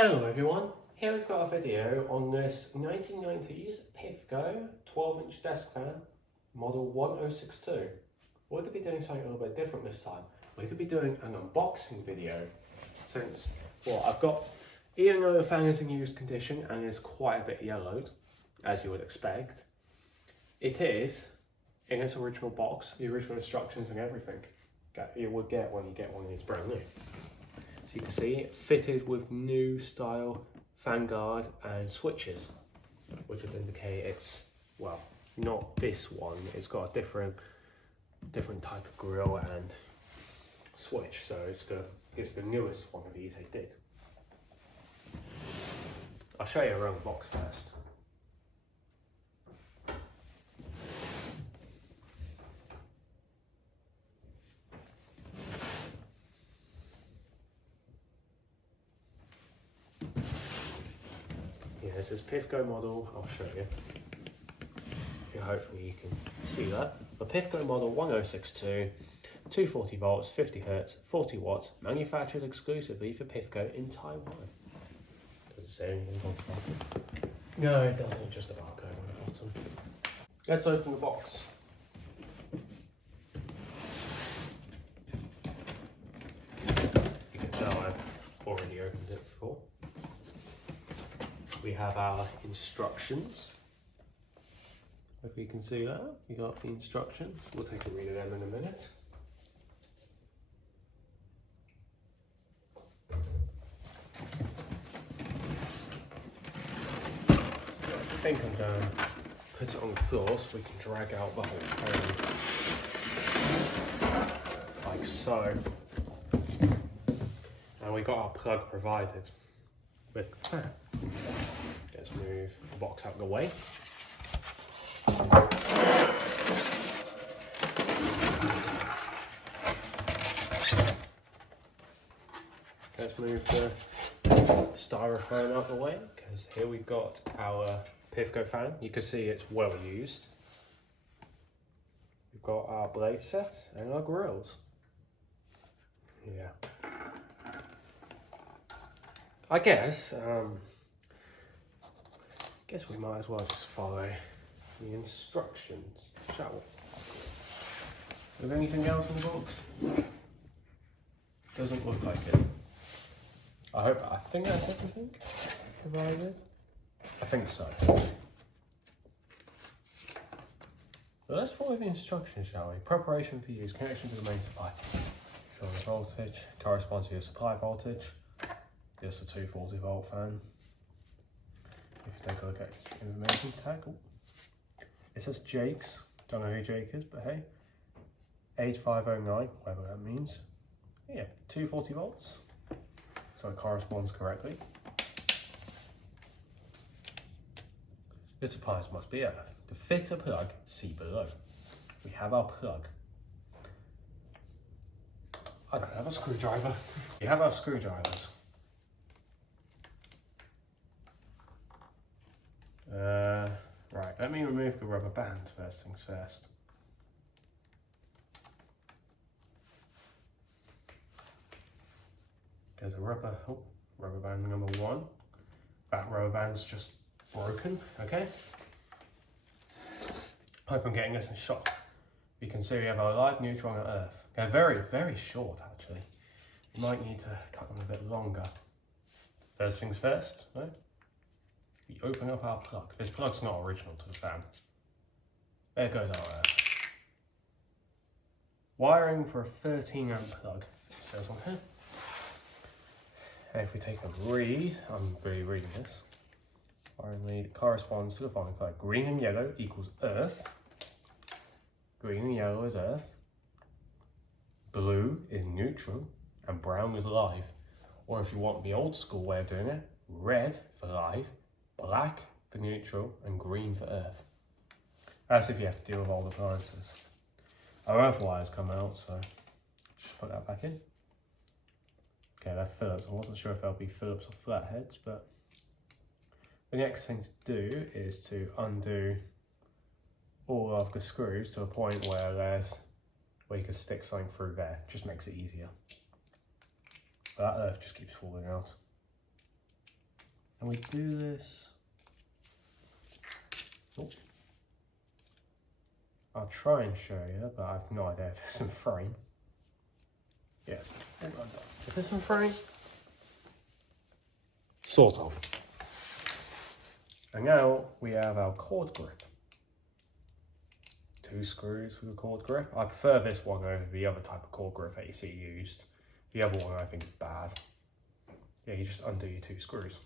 Hello everyone, here we've got a video on this 1990s Pifco 12-inch desk fan, model 1062. We're going to be doing something a little bit different this time. We're going to be doing an unboxing video since, well, I've got, even though the fan is in used condition and is quite a bit yellowed, as you would expect, it is in its original box, the original instructions and everything that you would get when you get one of these brand new. So you can see it fitted with new style fan guard and switches, which would indicate it's, well, not this one, it's got a different type of grill and switch, so it's the newest one of these they did. I'll show you around the box first. Yeah, this is Pifco model, I'll show you. Yeah, hopefully you can see that. The Pifco model 1062, 240 volts, 50 Hz, 40 watts, manufactured exclusively for Pifco in Taiwan. Does it say anything on the bottom? No, it doesn't, just a barcode on the bottom. Let's open the box. You can tell I've already opened it before. We have our instructions. If you can see that, you got the instructions. We'll take a read of them in a minute. I think I'm going to put it on the floor so we can drag out the whole frame. Like so. And we got our plug provided with the fan. Let's move the box out of the way. Let's move the styrofoam out of the way, because here we've got our Pifco fan. You can see it's well used. We've got our blade set and our grills. Yeah. I guess we might as well just follow the instructions, shall we? Is there anything else in the box? Doesn't look like it. I think that's everything provided. I think so. So let's follow the instructions, shall we? Preparation for use, connection to the main supply. Show the voltage, corresponds to your supply voltage. Just a 240 volt fan. If you take a look at its information tag, it says Jake's. Don't know who Jake is, but hey, 8509, whatever that means. Yeah, 240 volts. So it corresponds correctly. This appliance must be earth. To fit a plug, see below. We have our plug. I don't have a screwdriver. We have our screwdrivers. Right, let me remove the rubber band first things first. There's a rubber band number 1. That rubber band's just broken, okay? Hope I'm getting this in shot. You can see we have our live, neutral and earth. They're very, very short actually. You might need to cut them a bit longer. First things first, right? We open up our plug. This plug's not original to the fan. There goes our earth. Wiring for a 13 amp plug, it says on here. And if we take a read, I'm really reading this. Wiring lead corresponds to the following color. Green and yellow equals earth. Green and yellow is earth. Blue is neutral and brown is live. Or if you want the old school way of doing it, red for live, black for neutral and green for earth. That's if you have to deal with old appliances. Our earth wires come out, so just put that back in. Okay, they're Phillips. I wasn't sure if they'll be Phillips or flatheads, but the next thing to do is to undo all of the screws to a point where you can stick something through there. Just makes it easier. But that earth just keeps falling out. And we do this. Oh. I'll try and show you, but I have no idea if it's in frame. Yes. Is this in frame? Sort of. And now we have our cord grip. 2 screws for the cord grip. I prefer this one over the other type of cord grip that you see used. The other one I think is bad. Yeah, you just undo your 2 screws.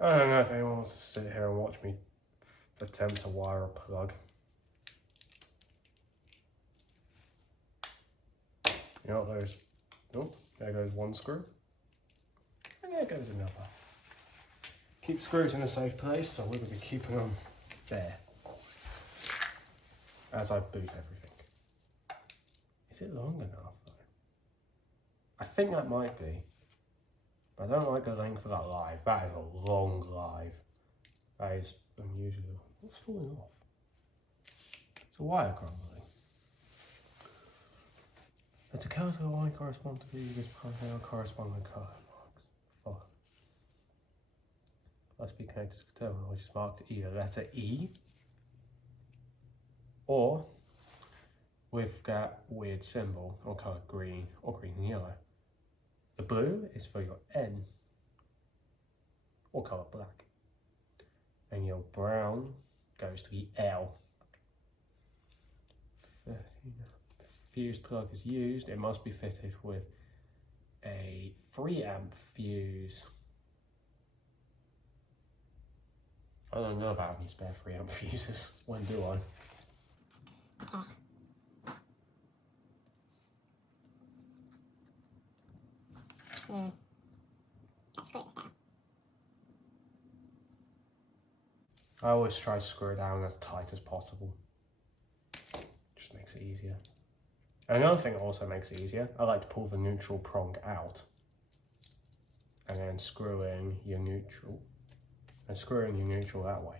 I don't know if anyone wants to sit here and watch me attempt to wire a plug. You know, there's, oh, there goes 1 screw. And there goes another. Keep screws in a safe place, so we're going to be keeping them there as I boot everything. Is it long enough though? I think that might be. But I don't like the length of that live. That is a long live. That is unusual. What's falling off? It's a wire crumbling. It's a color to the line correspond to this profile corresponding color marks. Fuck. Must be connected to the terminal, which is marked either letter E or with that weird symbol or colour green or green and yellow. The blue is for your N or colour black. And your brown goes to the L. 13. Fuse plug is used. It must be fitted with a 3 amp fuse. I don't know if I have any spare 3 amp fuses. When do I? Okay. Let's screw this down. I always try to screw it down as tight as possible. Just makes it easier. Another thing that also makes it easier, I like to pull the neutral prong out and then screw in your neutral and screw in your neutral that way.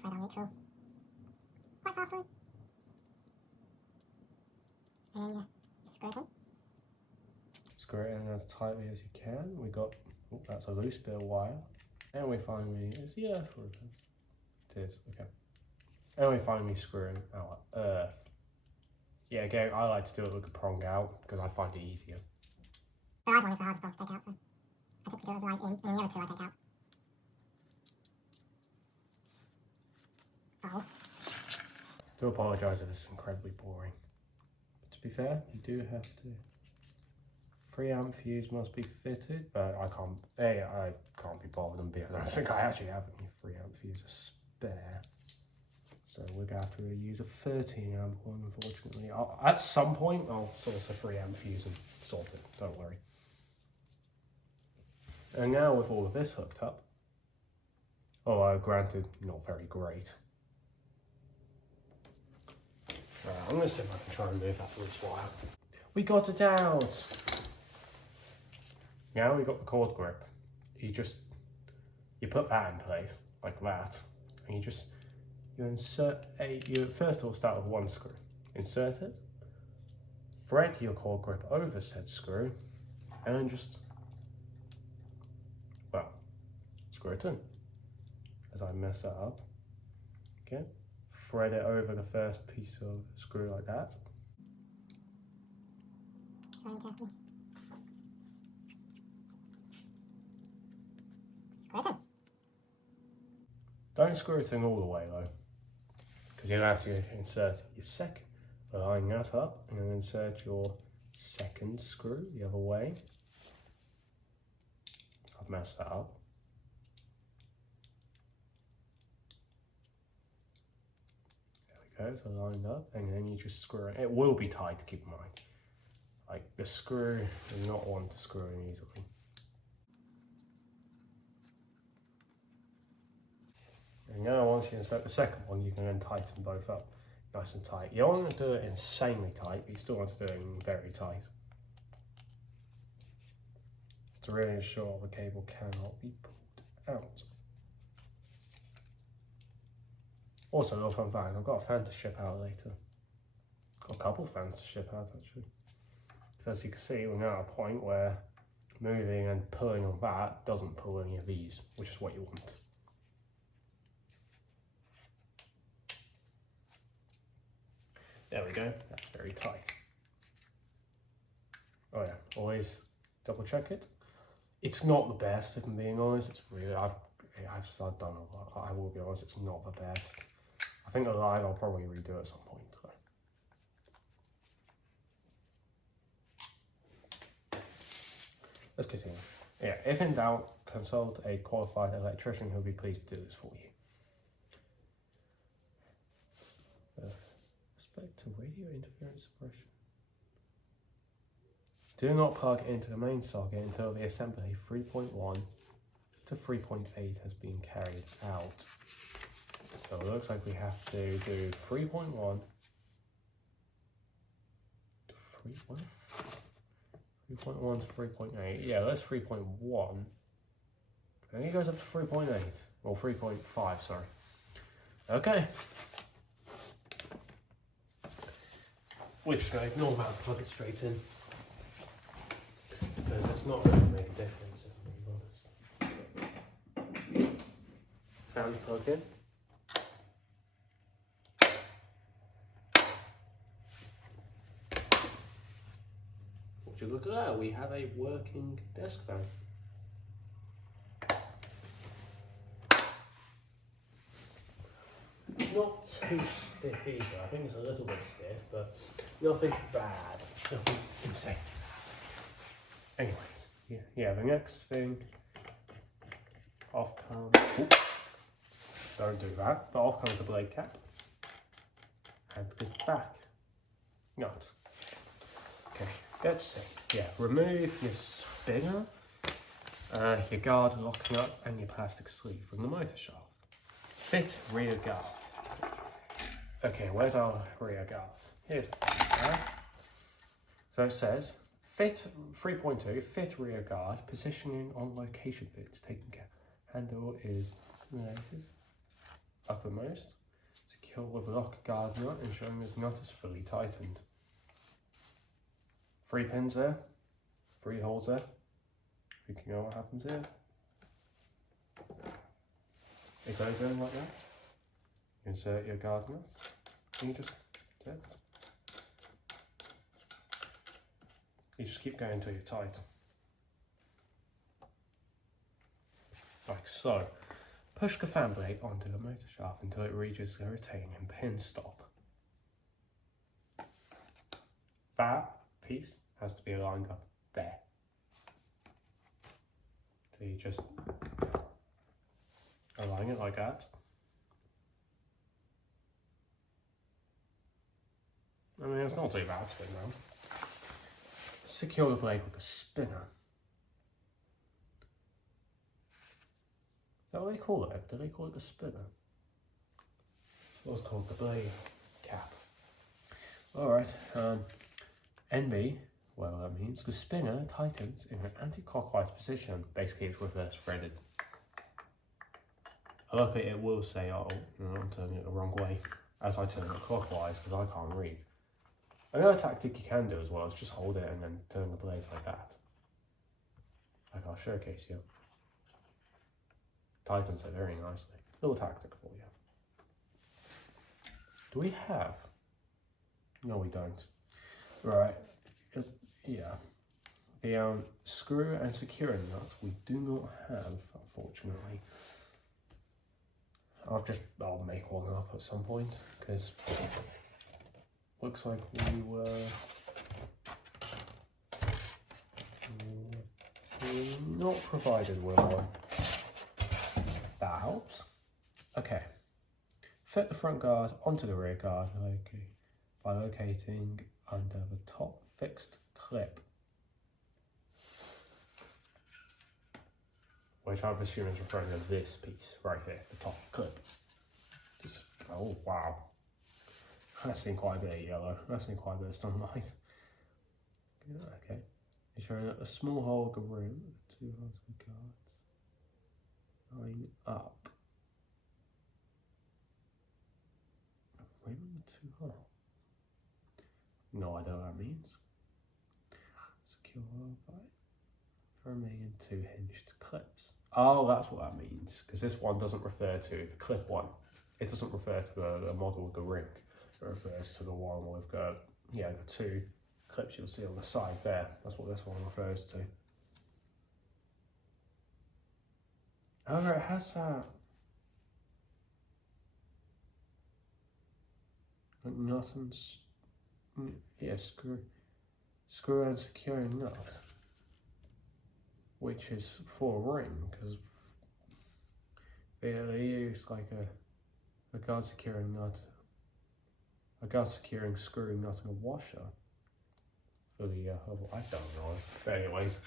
Thread on neutral. Quite far through. And yeah, screw it in. Screw it in as tightly as you can. We got, oh, that's a loose bit of wire. And we finally, it is, okay. And we finally screw in our earth. Yeah, again, I like to do it with the prong out because I find it easier. The hard one is the hardest prong to take out, so I typically do it with the line in, and the other 2 I take out. Oh. I do apologise if it's incredibly boring. But to be fair, you do have to. 3 amp fuse must be fitted, but I can't be bothered, and B, I don't think I actually have any 3 amp fuses spare. So we're going to have to use a 13 amp one, unfortunately. At some point, I'll source a 3 amp fuse and sort it, don't worry. And now with all of this hooked up, although granted, not very great. I'm going to see if I can try and move that loose wire. We got it out! Now we got the cord grip. You put that in place, like that, and you insert you first of all start with 1 screw. Insert it, thread your cord grip over said screw, and then just, well, screw it in. As I mess that up, okay, thread it over the first piece of screw like that. Very carefully. Screw it in. Don't screw it in all the way though, because you'll have to insert your second, line that up, and then insert your second screw the other way. I've messed that up. There we go, so lined up, and then you just screw it. It will be tight, to keep in mind. Like, the screw is not one to screw in easily. And now once you insert the second one, you can then tighten both up nice and tight. You don't want to do it insanely tight, but you still want to do it very tight. To really ensure the cable cannot be pulled out. Also, a little fun fact, I've got a fan to ship out later. Got a couple fans to ship out actually. So as you can see, we're now at a point where moving and pulling on that doesn't pull any of these, which is what you want. There we go, that's very tight. Oh yeah, always double check it. It's not the best, if I'm being honest. It's really, I've done a lot. I will be honest, it's not the best. I think live I'll probably redo it at some point. Let's continue. Yeah, if in doubt, consult a qualified electrician who'll be pleased to do this for you. Respect to radio interference suppression. Do not plug into the main socket until the assembly 3.1 to 3.8 has been carried out. So it looks like we have to do 3.1 to 3.1 to 3.8. Yeah, that's 3.1. I think it goes up to 3.8 or 3.5. Sorry. Okay. We're just going to ignore that and plug it straight in. Because it's not going to make a difference, if I'm being honest. Fan plugged in. Would you look at that? We have a working desk fan. Not too stiff either. I think it's a little bit stiff, but nothing bad. Nothing insane. Anyways, yeah, the next thing, off comes, don't do that, but off comes the blade cap and the back nut. Okay, let's see. Yeah, remove your spinner, your guard lock nut, and your plastic sleeve from the motor shaft. Fit rear guard. Okay, where's our rear guard? Here's it. So it says, fit 3.2, fit rear guard, positioning on location pins, taking care. Handle is related, uppermost, secure with lock guard nut, ensuring this nut is fully tightened. 3 pins there, 3 holes there. You can know what happens here. It goes in like that. Insert your guard nut, and you just do it. You just keep going until you're tight. Like so. Push the fan blade onto the motor shaft until it reaches the retaining pin stop. That piece has to be lined up there. So you just align it like that. I mean, it's not too bad to spin now. Secure the blade with a spinner. Is that what they call it? Do they call it a spinner? It's what's called the blade cap. Alright, NB, well that means the spinner tightens in an anti-clockwise position. Basically it's reverse threaded. Luckily it will say, oh, no, I'm turning it the wrong way as I turn it clockwise because I can't read. Another tactic you can do as well is just hold it and then turn the blades like that. Like I'll showcase you. Tightens it very nicely. Little tactic for you. Do we have? No, we don't. Right. Yeah. The screw and securing nut we do not have, unfortunately. I'll make one up at some point because looks like we were not provided with one. That helps. Okay. Fit the front guard onto the rear guard by locating under the top fixed clip, which I'm assuming is referring to this piece right here, the top clip. Just, oh wow. That's seen quite a bit of yellow. That's seen quite a bit of sunlight. Okay. Ensuring that a small hole of the room, 2 holes of guards, line up. too high. No idea what that means. Secure by remaining 2 hinged clips. Oh, that's what that means. Because this one doesn't refer to the clip one. It doesn't refer to the model with the ring. It refers to the one with the 2 clips you'll see on the side there. That's what this one refers to. However, it has that nut and screw and securing nut, which is for a ring, because they use like a guard securing nut, a guard securing screw nut and a washer for the I don't know. But anyways,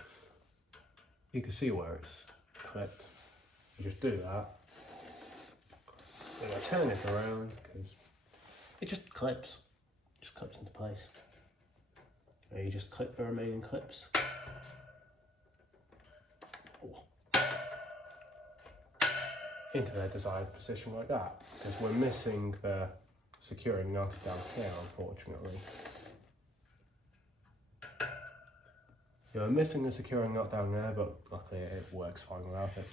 you can see where it's clipped. You just do that. Then I turn it around because it just clips into place. And you just clip the remaining clips. Into their desired position like that, because we're missing the securing nut down here, unfortunately. Yeah, we're missing the securing nut down there, but luckily it works fine without it.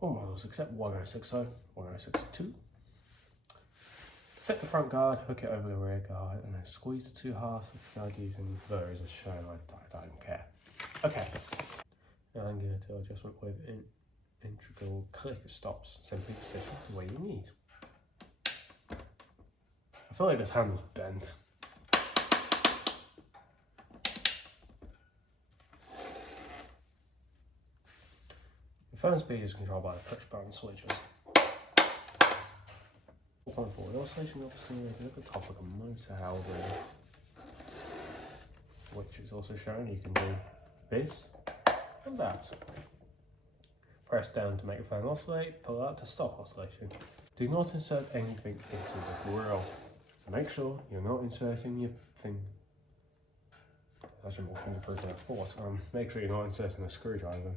All models except 1060, 1062. Fit the front guard, hook it over the rear guard, and then squeeze the 2 halves of the guard using those as shown. I don't care. Okay. Now I'm going to adjustment with integral click stops, simply position the way you need. I feel like this handle's bent. The fan speed is controlled by the push button switches. 4.4 oscillation obviously is at the top of the motor housing, which is also shown. You can do this and that. Press down to make the fan oscillate, pull out to stop oscillation. Do not insert anything into the grill. So make sure you're not inserting your thing. Actually more fingerprint than I thought. Make sure you're not inserting a screwdriver.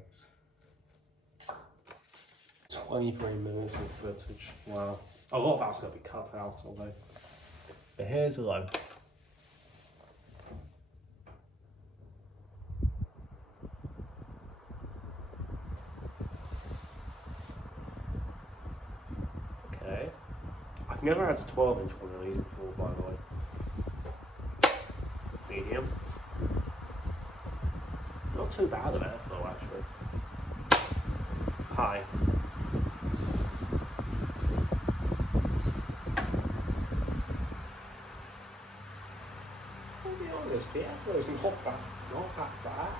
23 minutes of footage. Wow. A lot of that's going to be cut out, although. But here's a low. Okay. I've never had a 12-inch one of these before, by the way. Medium. Not too bad of airflow, actually. High. I'll be honest, the airflow is not that bad.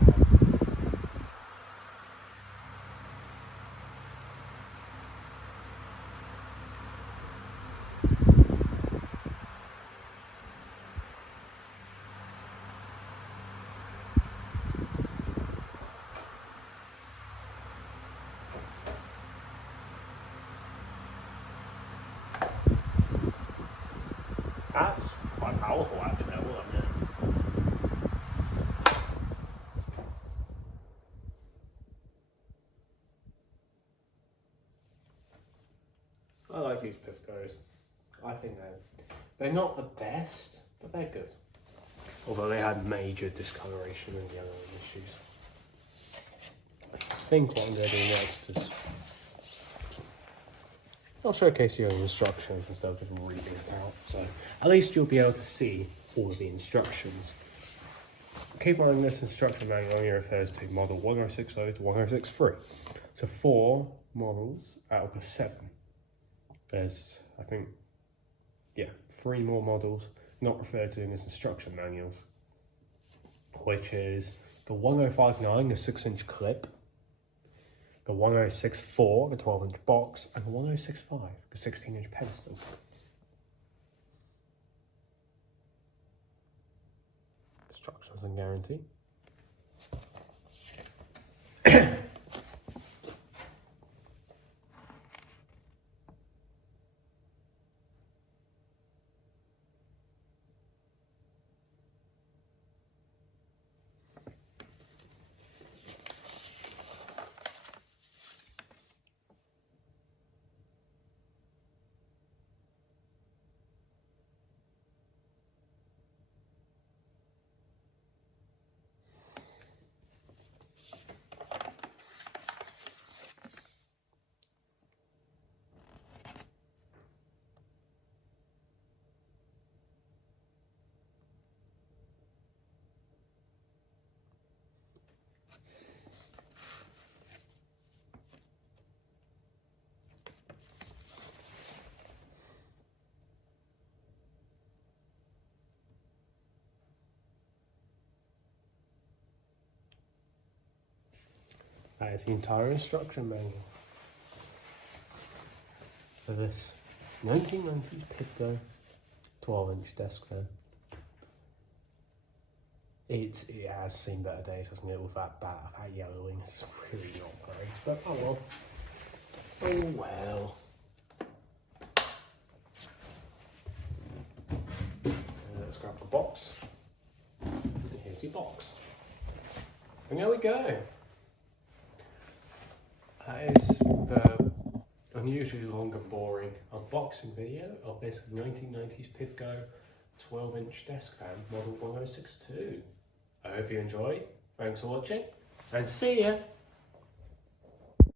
That's quite powerful, actually, I will admit. I like these Pifcos. I think they're not the best, but they're good. Although they had major discoloration and yellowing issues. I think what I'm going to do next is I'll showcase you the instructions instead of just reading it out. So at least you'll be able to see all of the instructions. Keep in mind this instruction manual only refers to model 1060 to 1063. So 4 models out of the 7. There's, I think, 3 more models not referred to in this instruction manuals, which is the 1059, the 6-inch clip, the 1064, the 12-inch box, and the 1065, the 16-inch pedestal. Instructions and guarantee. That is the entire instruction manual for this 1990s Pifco 12-inch desk fan. It has seen better days, hasn't it, with that yellowing. It's really not great, but oh well. Oh well. Let's grab the box. And here's your box. And there we go. That is the unusually long and boring unboxing video of this 1990s Pifco 12-inch desk fan model 1062. I hope you enjoyed. Thanks for watching and see ya!